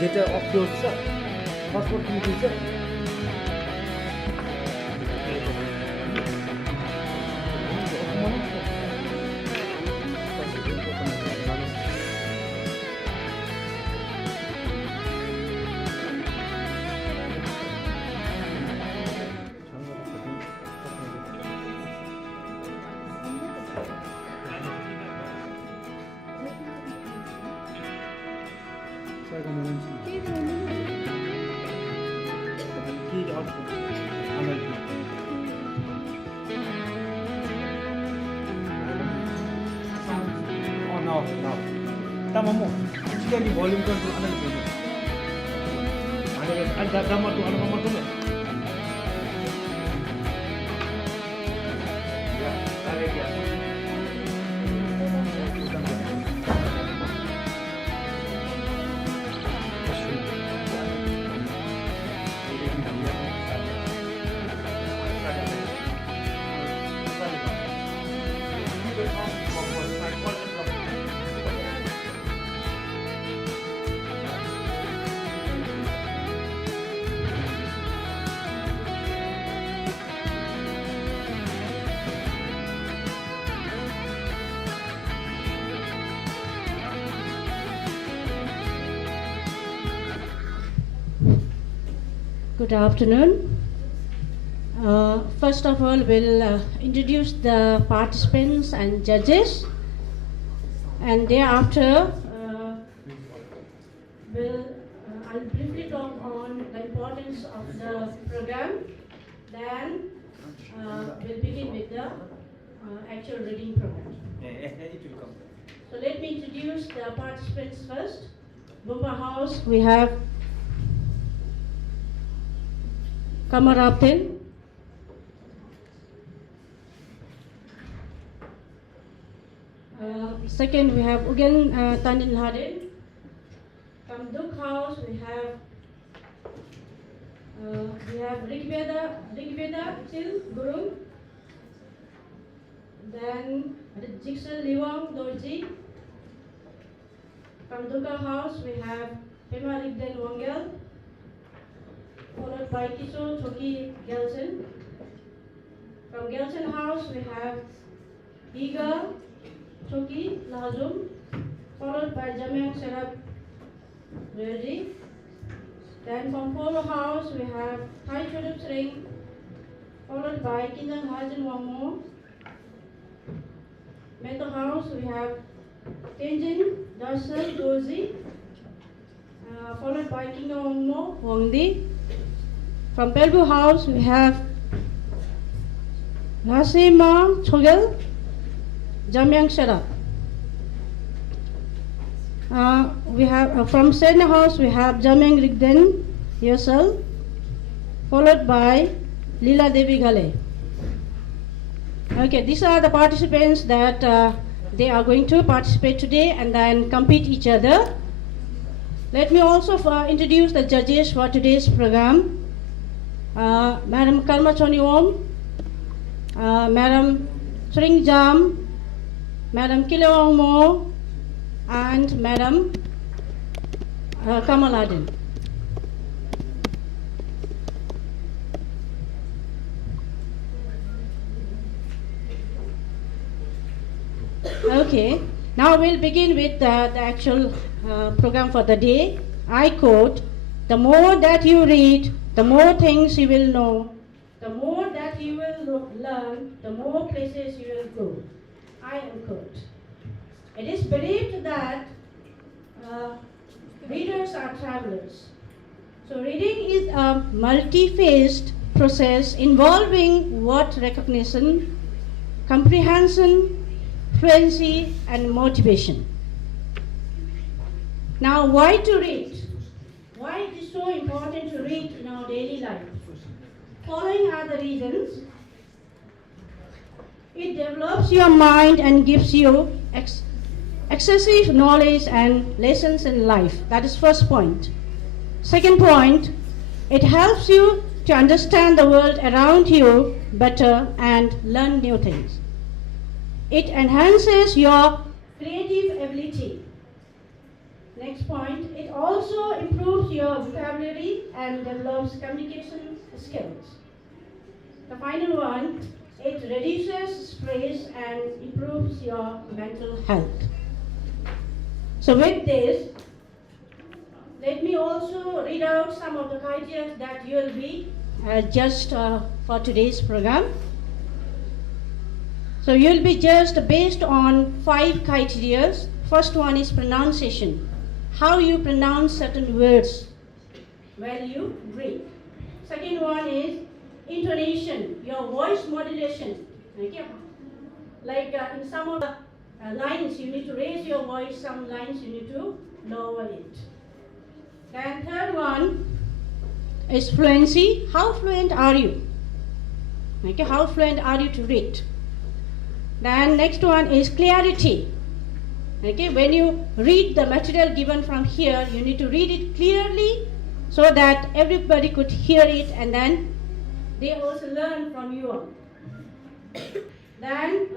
যেটা অপ্রিয় হচ্ছে পাসপোর্ট কি দিয়েছে Tama mo. Sige ni volume control ano ni pwede. Ano yan? Ang dadama to ano mo to mo. Yeah, kare ya. Good afternoon. First of all, we'll introduce the participants and judges, and thereafter, I'll briefly talk on the importance of the program. Then we'll begin with the actual reading program. So let me introduce the participants first. Bumba House, we have Kamaraptin, second we have Ugen Tanil Hadin. From Duk House we have Rigveda Til Gurung. Then Jixel Liwang Dorji. From Duka House we have Pema Rigden Wangel, followed by Kisho Choki Gelsen. From Gelsen House we have Iga Choki Lahazum, followed by Jamyang Serap Reddy. Then from Polo House we have Thai Chodup Sring, followed by Kinjang Hajan Wangmo. Meto House we have Tenjin Darshan Dozi, followed by Kinga Wangmo Wangdi. From Pelbu House we have Nasima Chogel, Jamyang Shara. We have from Sena House we have Jamyang Rigden Yosel, followed by Lila Devi Gale. Okay, these are the participants that they are going to participate today and then compete each other. Let me also introduce the judges for today's program. Madam Karma Choniwom, Madam Sring Jam, Madam Kilewang Mo, and Madam Kamaladin. Okay, now we'll begin with the actual program for the day. I quote, "The more that you read, the more things you will know. The more that you will learn, the more places you will go." I quote. It is believed that readers are travelers. So reading is a multi-faced process involving word recognition, comprehension, fluency, and motivation. Now, why to read? Why it is so important to read in our daily life? Following are the reasons. It develops your mind and gives you excessive knowledge and lessons in life. That is first point. Second point, it helps you to understand the world around you better and learn new things. It enhances your creative ability. Next point, it also improves your vocabulary and develops communication skills. The final one, it reduces stress and improves your mental health. So with this, let me also read out some of the criteria that you will be judged for today's program. So you will be judged based on 5 criteria. First one is pronunciation. How you pronounce certain words while you read. Second one is intonation, your voice modulation. Okay? Like in some of the lines you need to raise your voice, some lines you need to lower it. Then third one is fluency. How fluent are you? Okay, how fluent are you to read? Then next one is clarity. Okay, when you read the material given from here, you need to read it clearly so that everybody could hear it and then they also learn from you all. Then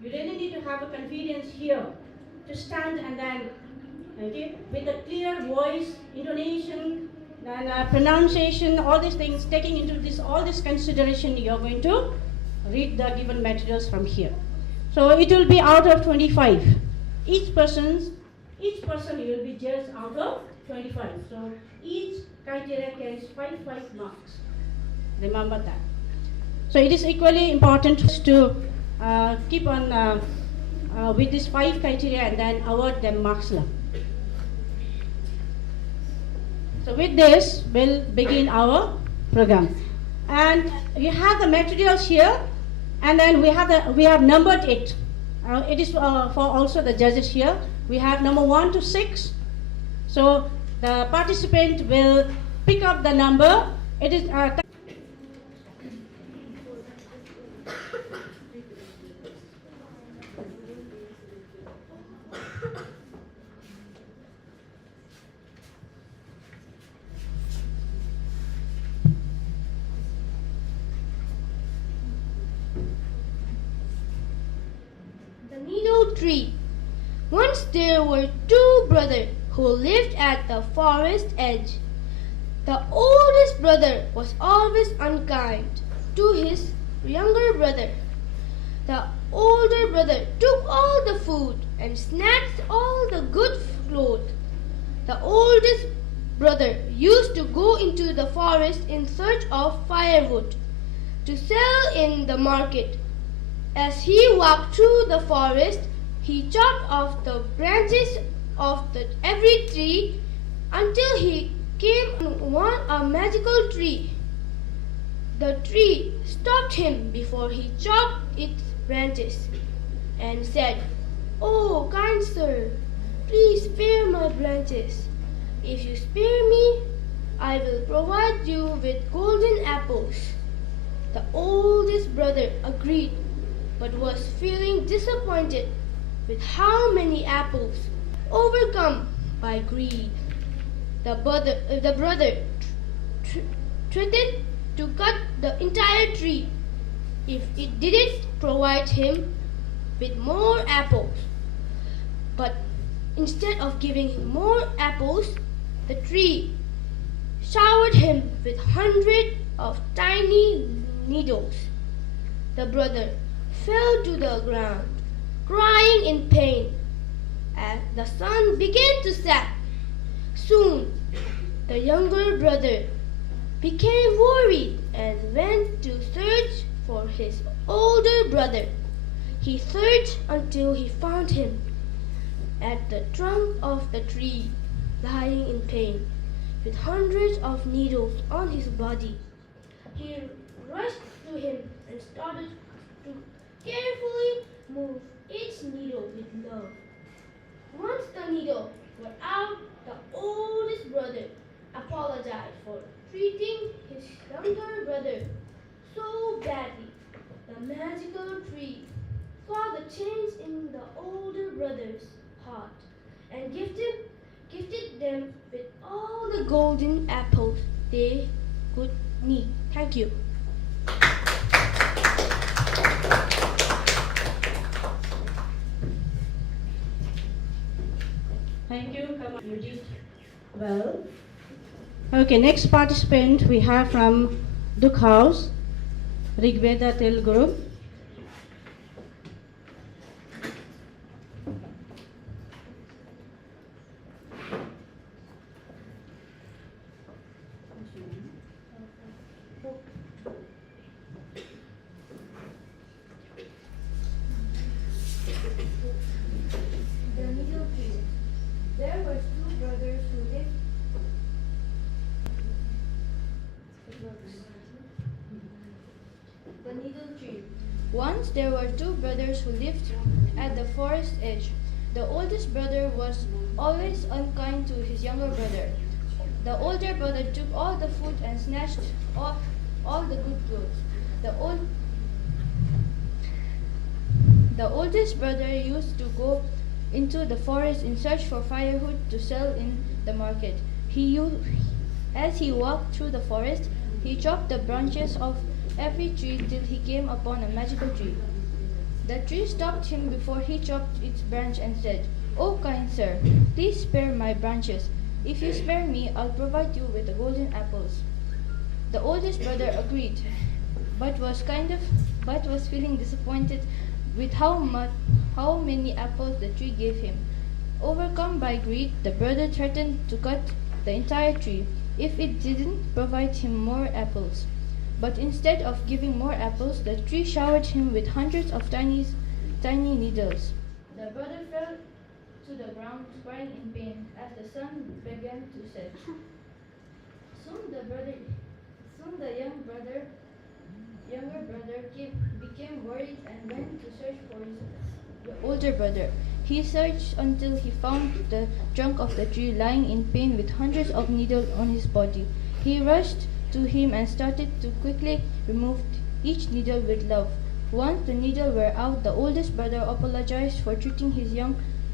you really need to have a confidence here to stand and then, okay, with a clear voice, intonation, then pronunciation, all these things, taking into this all this consideration, you are going to read the given materials from here. So it will be out of 25. Each person you will be judged out of 25. So each criteria carries 5 marks. Remember that. So it is equally important to keep on with these 5 criteria and then award them marks. So with this, we'll begin our program. And you have the materials here, and then we have numbered it. It is for also the judges here. We have number 1 to 6. So the participant will pick up the number. It is Needle tree. Once there were 2 brothers who lived at the forest edge. The oldest brother was always unkind to his younger brother. The older brother took all the food and snatched all the good clothes. The oldest brother used to go into the forest in search of firewood to sell in the market. As he walked through the forest, he chopped off the branches of every tree until he came upon a magical tree. The tree stopped him before he chopped its branches and said, "Oh, kind sir, please spare my branches. If you spare me, I will provide you with golden apples." The oldest brother agreed, but was feeling disappointed with how many apples. Overcome by greed, the brother threatened to cut the entire tree if it didn't provide him with more apples. But instead of giving him more apples, the tree showered him with hundreds of tiny needles. The brother fell to the ground, crying in pain. As the sun began to set, soon the younger brother became worried and went to search for his older brother. He searched until he found him at the trunk of the tree, lying in pain, with hundreds of needles on his body. He rushed to him and started to carefully move each needle with love. Once the needle were out, the oldest brother apologized for treating his younger brother so badly. The magical tree saw the change in the older brother's heart and gifted them with all the golden apples they could need. Thank you. Thank you. Come on, you did well. Okay, next participant we have from Duk House, Rigveda Tel Group. The needle tree. There were two brothers who lived. The needle tree. Once there were two brothers who lived at the forest edge. The oldest brother was always unkind to his younger brother. The older brother took all the food and snatched off all the good clothes. The oldest brother used to go into the forest in search for firewood to sell in the market. As he walked through the forest, he chopped the branches of every tree till he came upon a magical tree. The tree stopped him before he chopped its branch and said, "Oh, kind sir, please spare my branches. If you spare me, I'll provide you with the golden apples." The oldest brother agreed, but was feeling disappointed with how many apples the tree gave him. Overcome by greed, the brother threatened to cut the entire tree if it didn't provide him more apples. But instead of giving more apples, the tree showered him with hundreds of tiny needles. The brother fell to the ground, crying in pain as the sun began to set. Soon the younger brother became worried and went to search for his older brother. He searched until he found the trunk of the tree lying in pain with hundreds of needles on his body. He rushed to him and started to quickly remove each needle with love. Once the needles were out, the oldest brother apologized for treating his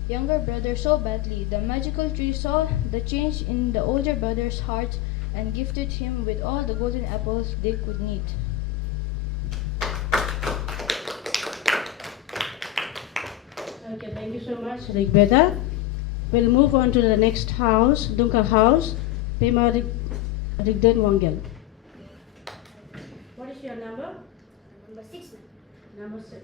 younger brother so badly. The magical tree saw the change in the older brother's heart and gifted him with all the golden apples they could need. Okay, thank you so much, Rigveda. We'll move on to the next house, Dunka House, Pema Rigden Wangel. What is your number? Number 6. Number 6.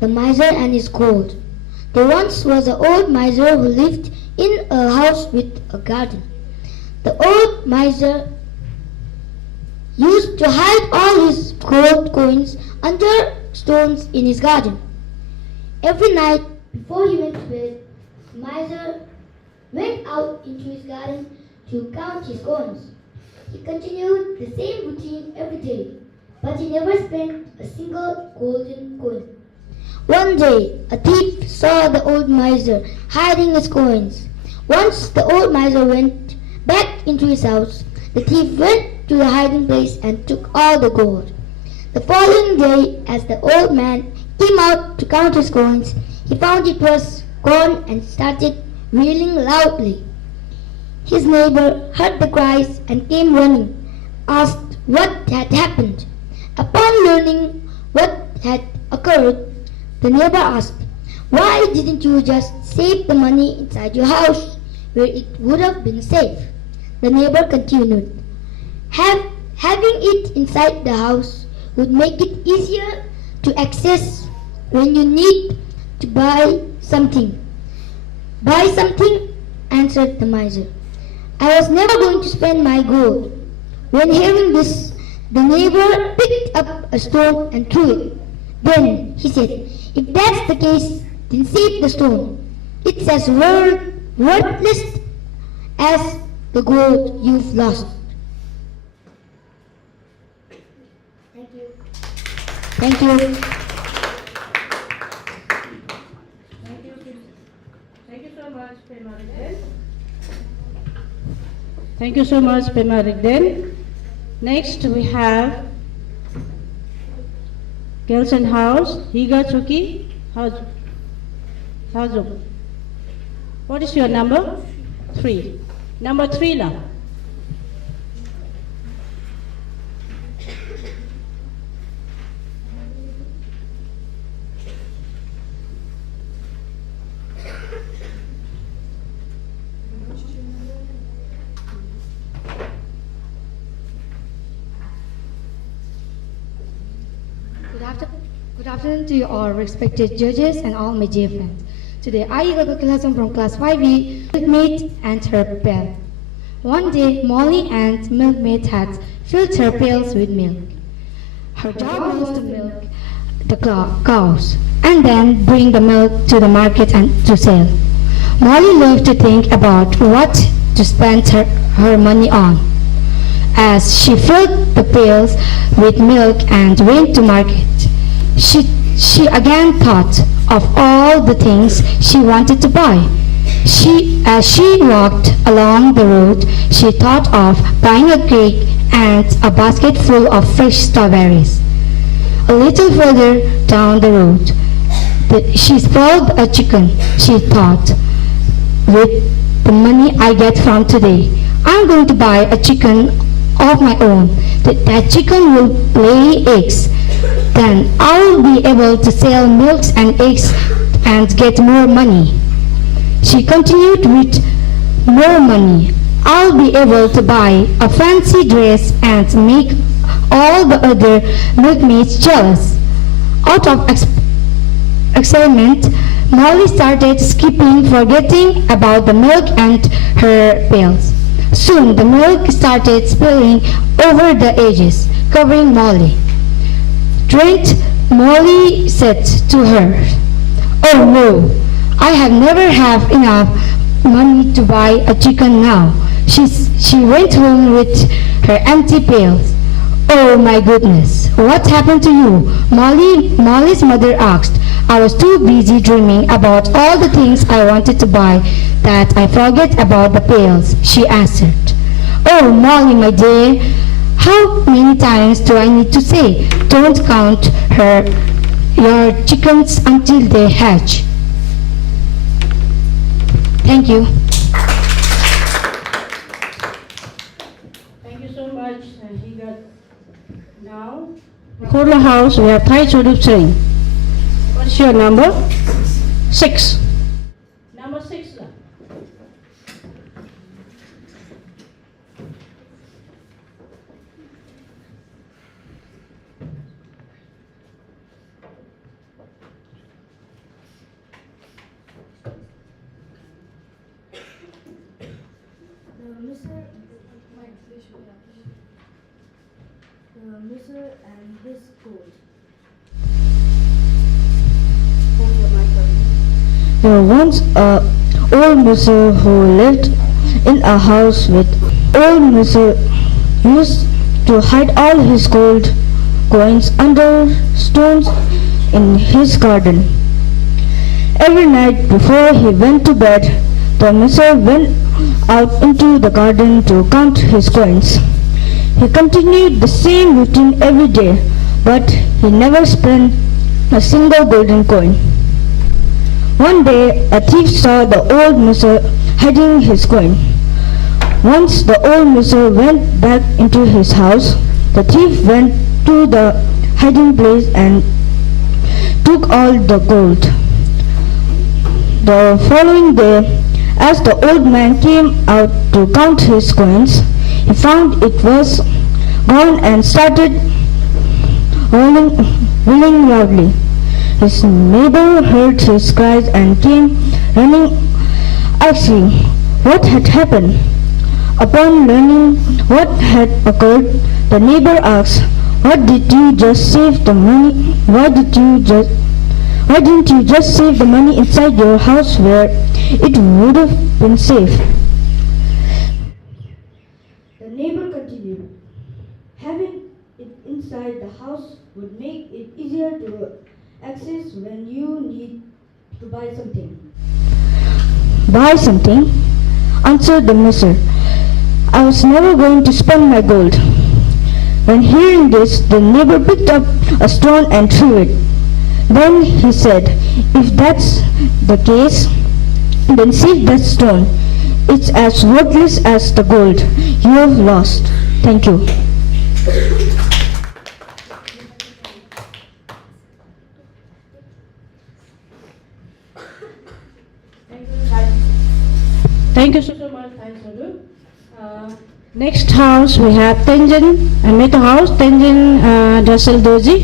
The Miser and his Gold. There once was an old miser who lived in a house with a garden. The old miser used to hide all his gold coins under stones in his garden. Every night before he went to bed, the miser went out into his garden to count his coins. He continued the same routine every day, but he never spent a single golden coin. One day, a thief saw the old miser hiding his coins. Once the old miser went back into his house, the thief went to the hiding place and took all the gold. The following day, as the old man came out to count his coins, he found it was gone and started wailing loudly. His neighbor heard the cries and came running, asked what had happened. Upon learning what had occurred, the neighbor asked, "Why didn't you just save the money inside your house, where it would have been safe?" The neighbor continued, Having it inside the house would make it easier to access when you need to buy something. Buy something, answered the miser. I was never going to spend my gold. When hearing this, the neighbor picked up a stone and threw it. Then he said, if that's the case, then save the stone. It's as worthless as the gold you've lost. Thank you. Thank you. Thank you so much, Pema Rigden. Thank you so much, Pema Rigden. Next, we have Girls and House, Higa Chuki, Hajo. What is your number? 3. Number 3 lah. Good afternoon to you all respected judges and all my dear friends. Today I will take a lesson from class 5B, Milkmaid and her pail. One day Molly and Milkmaid had filled her pails with milk. Her job was to milk the cows and then bring the milk to the market and to sell. Molly loved to think about what to spend her money on. As she filled the pails with milk and went to market, she again thought of all the things she wanted to buy. As she walked along the road, she thought of buying a cake and a basket full of fresh strawberries. A little further down the road, she spoiled a chicken. She thought, with the money I get from today, I'm going to buy a chicken of my own. That chicken will lay eggs. Then I'll be able to sell milks and eggs and get more money. She continued with more money. I'll be able to buy a fancy dress and make all the other milkmaids jealous. Out of excitement, Molly started skipping, forgetting about the milk and her pails. Soon the milk started spilling over the edges, covering Molly. Trent, Molly said to her, "Oh no, I have never have enough money to buy a chicken now." She went home with her empty pails. "Oh my goodness, what happened to you?" Molly's mother asked. "I was too busy dreaming about all the things I wanted to buy that I forget about the pails," she answered. "Oh Molly, my dear, how many times do I need to say, don't count your chickens until they hatch?" Thank you. Thank you so much, Higa. Now, Kurla House, we have Thai Chodupsring. What's your number? 6. Number 6 lah. The miser and his gold. There was once a old miser who lived in a house with old miser used to hide all his gold coins under stones in his garden. Every night before he went to bed, the miser went out into the garden to count his coins. He continued the same routine every day, but he never spent a single golden coin. One day, a thief saw the old miser hiding his coin. Once the old miser went back into his house, the thief went to the hiding place and took all the gold. The following day, as the old man came out to count his coins, he found it was gone and started wailing loudly. His neighbor heard his cries and came running, asking what had happened. Upon learning what had occurred, the neighbor asked, "What did you just save the money? Why didn't you just save the money inside your house where it would have been safe?" The neighbor continued, "Having it inside the house would make it easier to access when you need to buy something." "Buy something?" answered the miser. "I was never going to spend my gold." When hearing this, the neighbor picked up a stone and threw it. Then he said, "If that's the case, then save that stone. It's as worthless as the gold you have lost." Thank you. Thank you so much. Thanks, Madhu. Next house we have Tenjin and Meta House, Tenjin Dasal Doji.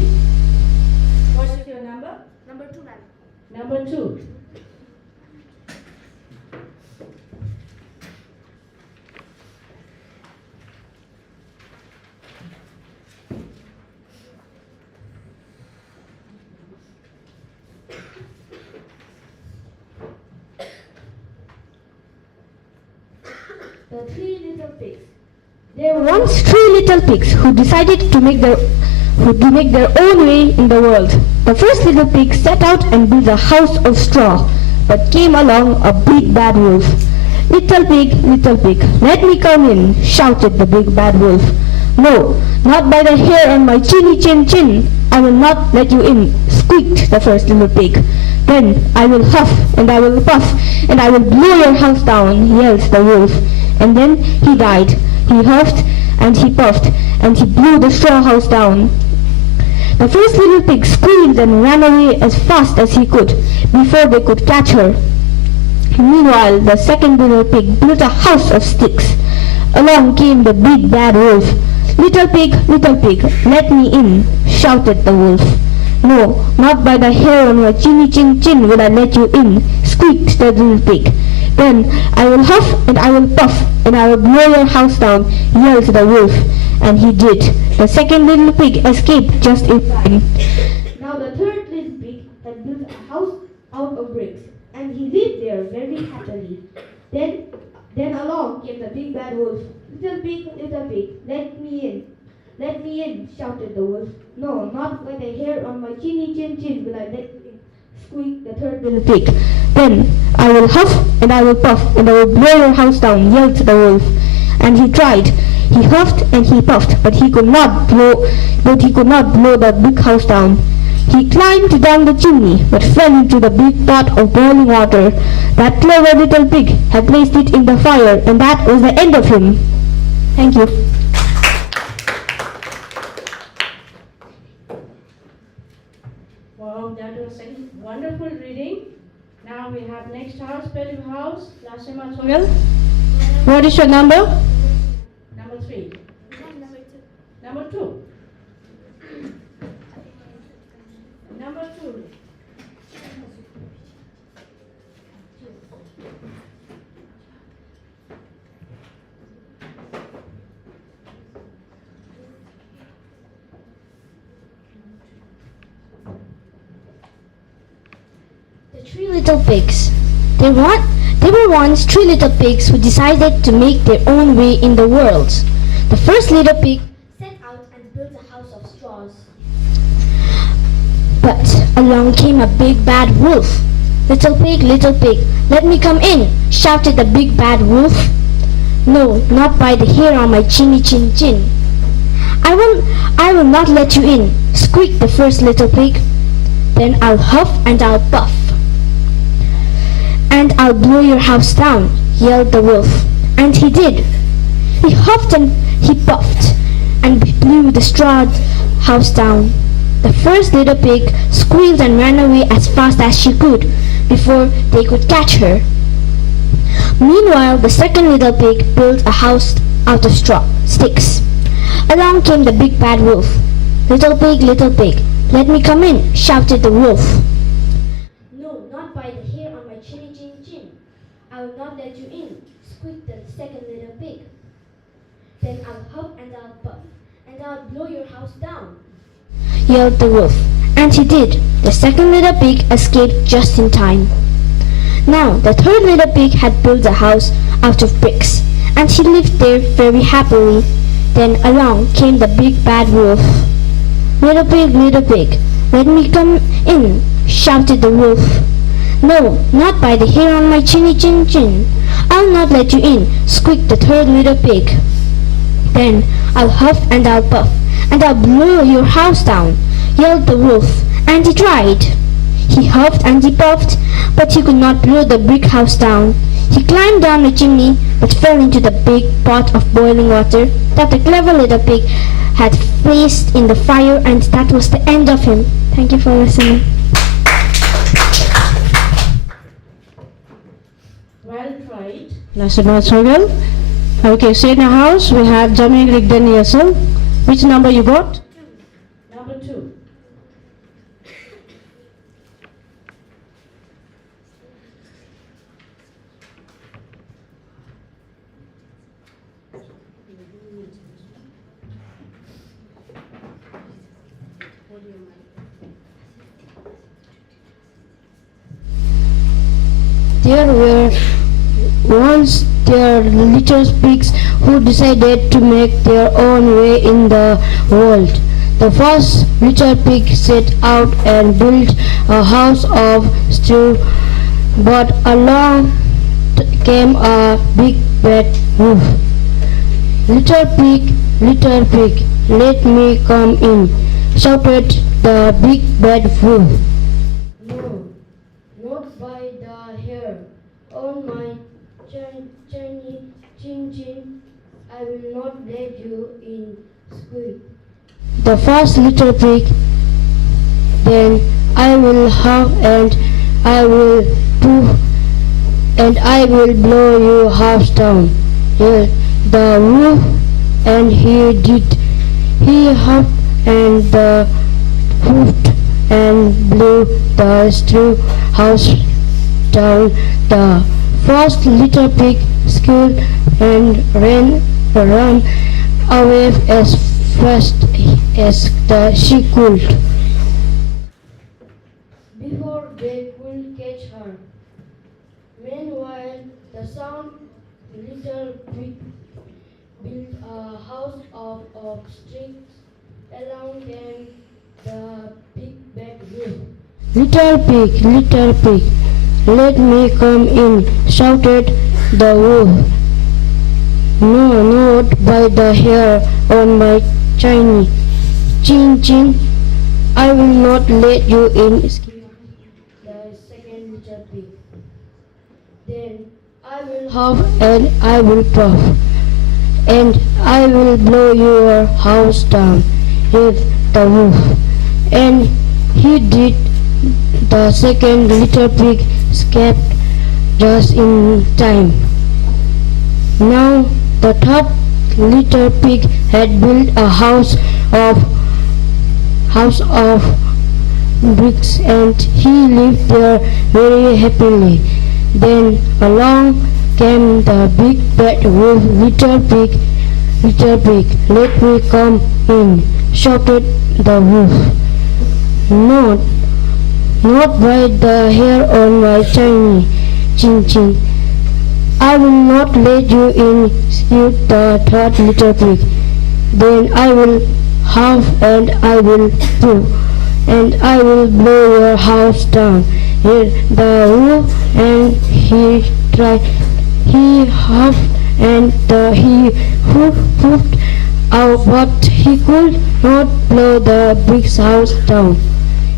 What is your number? Number 2, ma'am. Number 2. The three little pigs. There were once three little pigs who decided to make their own way in the world. The first little pig set out and built a house of straw, but came along a big bad wolf. Little pig, let me come in," shouted the big bad wolf. "No, not by the hair on my chinny chin chin. I will not let you in," squeaked the first little pig. "Then I will huff and I will puff and I will blow your house down," yelled the wolf. And then he died. He huffed and he puffed and he blew the straw house down. The first little pig screamed and ran away as fast as he could before they could catch her. Meanwhile, the second little pig built a house of sticks. Along came the big bad wolf. Little pig, let me in," shouted the wolf. "No, not by the hair on my chinny chin chin will I let you in," squeaked the little pig. "Then I will huff and I will puff and I will blow your house down," yelled the wolf. And he did. The second little pig escaped just in time. Now the third little pig had built a house out of bricks, and he lived there very happily. Then along came the big bad wolf. Little pig, let me in," shouted the wolf. "No, not by the hair on my chinny chin chin will I let you in," squeaked the third little pig. "Then I will huff and I will puff and I will blow your house down," yelled the wolf. And he tried. He huffed and he puffed, but he could not blow the big house down. He climbed down the chimney, but fell into the big pot of boiling water. That clever little pig had placed it in the fire, and that was the end of him. Thank you. Wow, that was a wonderful reading. Now we have next house, Peru House, Lasema Soil. What is your number? Number 3. Number 2. Number 2. Number 2. The three little pigs. There were once three little pigs who decided to make their own way in the world. The first little pig set out and built a house of straws. But along came a big bad wolf. Little pig, let me come in," shouted the big bad wolf. "No, not by the hair on my chinny chin chin. I will not let you in," squeaked the first little pig. "Then I'll huff and I'll puff and I'll blow your house down," yelled the wolf. And he did. He huffed and he puffed and blew the straw house down. The first little pig squealed and ran away as fast as she could before they could catch her. Meanwhile, the second little pig built a house out of sticks. Along came the big bad wolf. Little pig, Let me come in, shouted the wolf. No, not by the hair on my chinny chin chin. I will not let you in, squeaked the second little pig. Then I'll huff and I'll puff, and I'll blow your house down, Yelled the wolf. And he did. The second little pig escaped just in time. Now the third little pig had built a house out of bricks, and he lived there very happily. Then along came the big bad wolf. Little pig, let me come in, shouted the wolf. No, not by the hair on my chinny chin chin. I'll not let you in, squeaked the third little pig. Then I'll huff and I'll puff, and I'll blow your house down, yelled the wolf, and he tried. He huffed and he puffed, but he could not blow the brick house down. He climbed down the chimney, but fell into the big pot of boiling water that the clever little pig had placed in the fire, and that was the end of him. Thank you for listening. well tried. Lesson notes, Mayl. Okay, so in the house we have Jamie, Rigden, Yasel. Which number you got? Number 2. There were once there little pigs who decided to make their own way in the world. The first little pig set out and built a house of straw, but along came a big bad wolf. Little pig, let me come in, shouted the big bad wolf. No, not by the hair on my chinny chin chin. I will not let you in, squeak. The first little pig, then I will huff and I will poof and I will blow your house down. Yelled the wolf, and he did. He huffed and poofed and blew the straw house down. The first little pig squealed and ran away as fast as she could, Before they could catch her. Meanwhile, the sound little pig built a house of sticks. Along came the big bad wolf. Little pig, let me come in, shouted the wolf. No, not by the hair on my chinny chin chin. I will not let you in. The second little pig. Then I will Huff and I will puff, and I will blow your house down, yelled the wolf. And he did. The second little pig escaped just in time. Now the third little pig had built a house of bricks, and he lived there very happily. Then along came the big bad wolf. Little pig, let me come in, shouted the wolf. Not by the hair on my chinny chin chin. I will not let you in, squeaked the third little pig. Then I will huff and I will poof, and I will blow your house down, yelled the wolf, and he tried. He huffed and he hoofed out, but he could not blow the brick house down.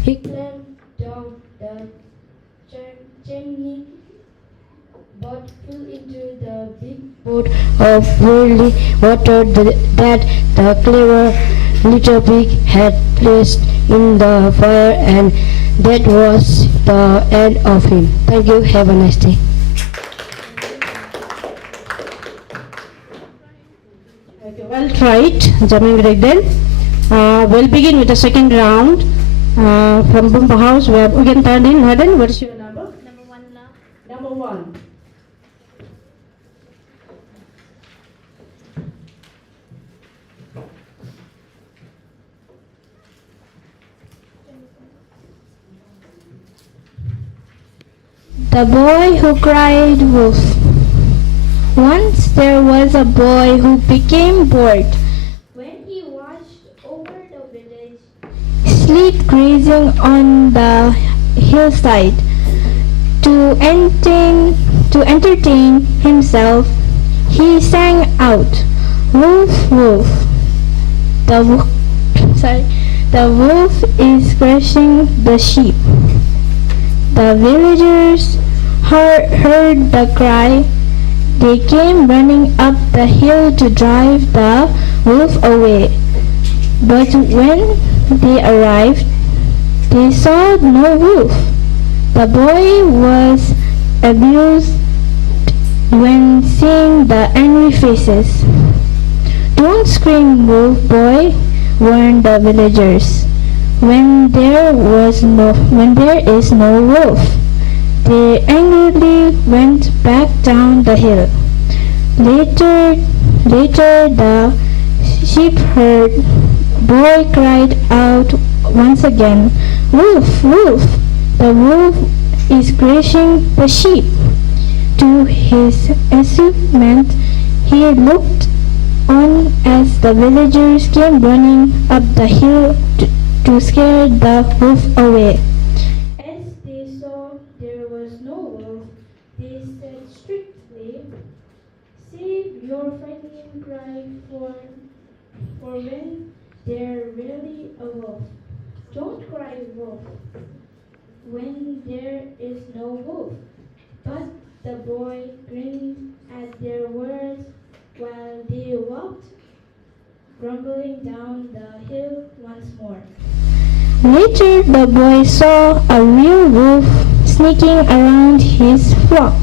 He climbed down the chimney, but fell into the big Pot of boiling water that the clever little pig had placed in the fire, and that was the end of him. Thank you. Have a nice day. Okay, well tried, Jamie, Rigden. We'll begin with the second round. From Bumba House, we have Ugen Tardin. Haden, what is your number? Number 1, love. Number 1. The Boy Who Cried Wolf. Once there was a boy who became bored, When he watched over the village, sleep grazing on the hillside. To entertain himself, he sang out, "Wolf, wolf." The the wolf is crushing the sheep. The villagers heard the cry. They came running up the hill to drive the wolf away. But when they arrived, they saw no wolf. The boy was amused when seeing the angry faces. "Don't scream, wolf boy," warned the villagers. When there is no wolf, they angrily went back down the hill. Later the shepherd boy cried out once again, "Wolf, wolf!" The wolf is crushing the sheep. To his astonishment, he looked on as the villagers came running up the hill to scare the wolf away. As they saw there was no wolf, they said strictly, "Save your frightening cry for when there really a wolf. Don't cry wolf when there is no wolf." But the boy grinned at their words while they walked grumbling down the hill once more. Later the boy saw a real wolf sneaking around his flock.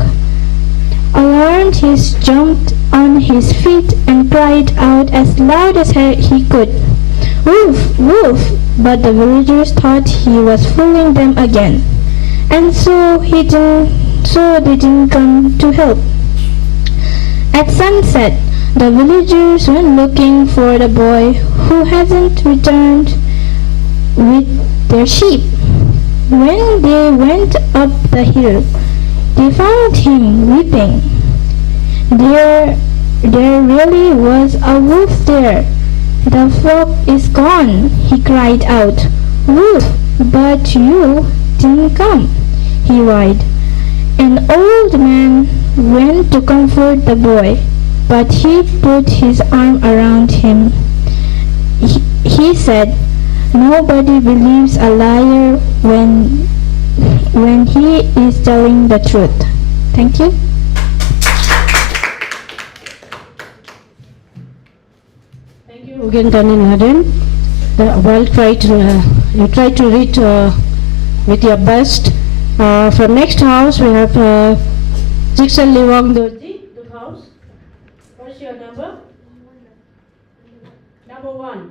Alarmed, he jumped on his feet and cried out as loud as he could, "Wolf, wolf!" But the villagers thought he was fooling them again, and so they didn't come to help. At sunset, the villagers went looking for the boy who hadn't returned with their sheep. When they went up the hill, they found him weeping. There really was a wolf there. "The flock is gone," he cried out. "Wolf, but you didn't come," he whined. An old man went to comfort the boy, but he put his arm around him. He said, "Nobody believes a liar when he is telling the truth." Thank you. Thank you. Ugen Tardin Haden. Well, you try to read with your best. For next house, we have Jixel Liwang Doji. Good house. What's your number? Number 1.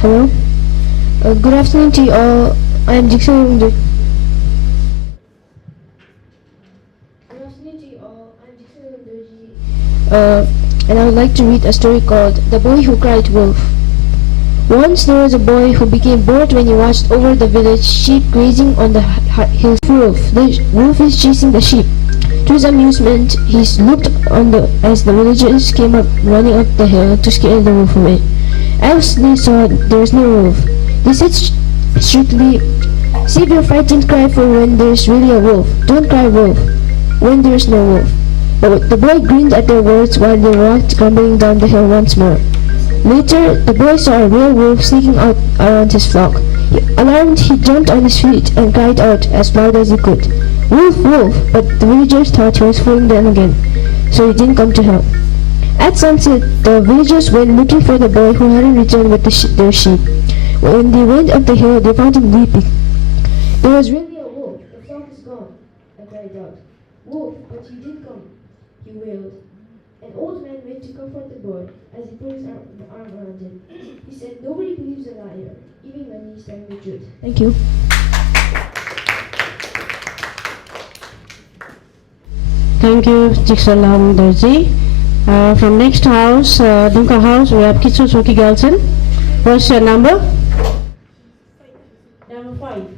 Hello. Good afternoon to you all. I am Dixon. Good afternoon to you all. I'm Dixon and I would like to read a story called "The Boy Who Cried Wolf." Once there was a boy who became bored when he watched over the village sheep grazing on the hill. Wolf. The wolf is chasing the sheep. To his amusement, he looked on as the villagers came up running up the hill to scare the wolf away. As they saw there was no wolf, they said strictly, "Save your frightened cry for when there's really a wolf. Don't cry wolf when there's no wolf." But the boy grinned at their words while they walked grumbling down the hill once more. Later, the boy saw a real wolf sneaking out around his flock. Alarmed, he jumped on his feet and cried out as loud as he could, "Wolf, wolf!" But the villagers thought he was fooling them again, so he didn't come to help. At sunset, the villagers went looking for the boy who hadn't returned with their sheep. When they went up the hill, they found him weeping. There was really a wolf. The flock is gone, I cried out. Wolf, but you did come, he wailed. An old man went to comfort the boy as he put his arm around him. He said, nobody believes a liar, even when he's telling the truth. Thank you. Thank you, Jigsalam Darji. From next house, Dunka house, we have Kitsu Soki Gelson. What's your number? Number 5.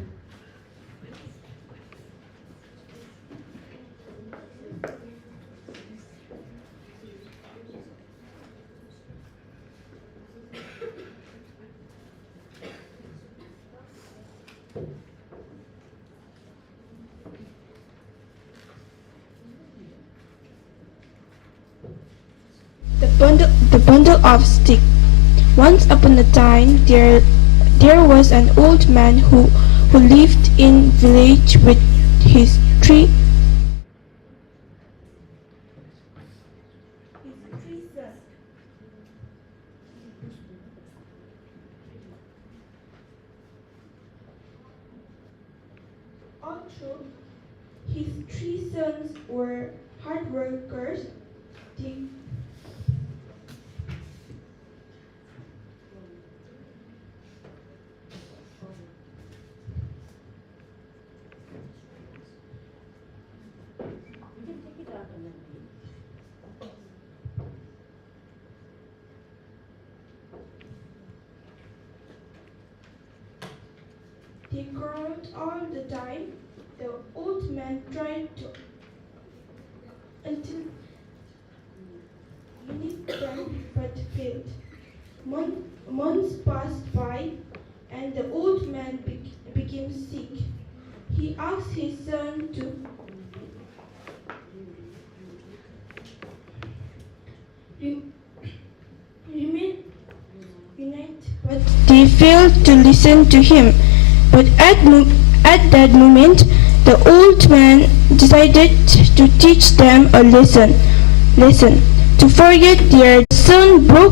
The bundle of stick. Once upon a time, there was an old man who lived in village with his three sons. Although his 3 sons were hard workers, they quarreled all the time. The old man tried to until unite them but failed. Months passed by and the old man became sick. He asked his son to remain unite, but they failed to listen to him. But at that moment, the old man decided to teach them a lesson. To forget their son broke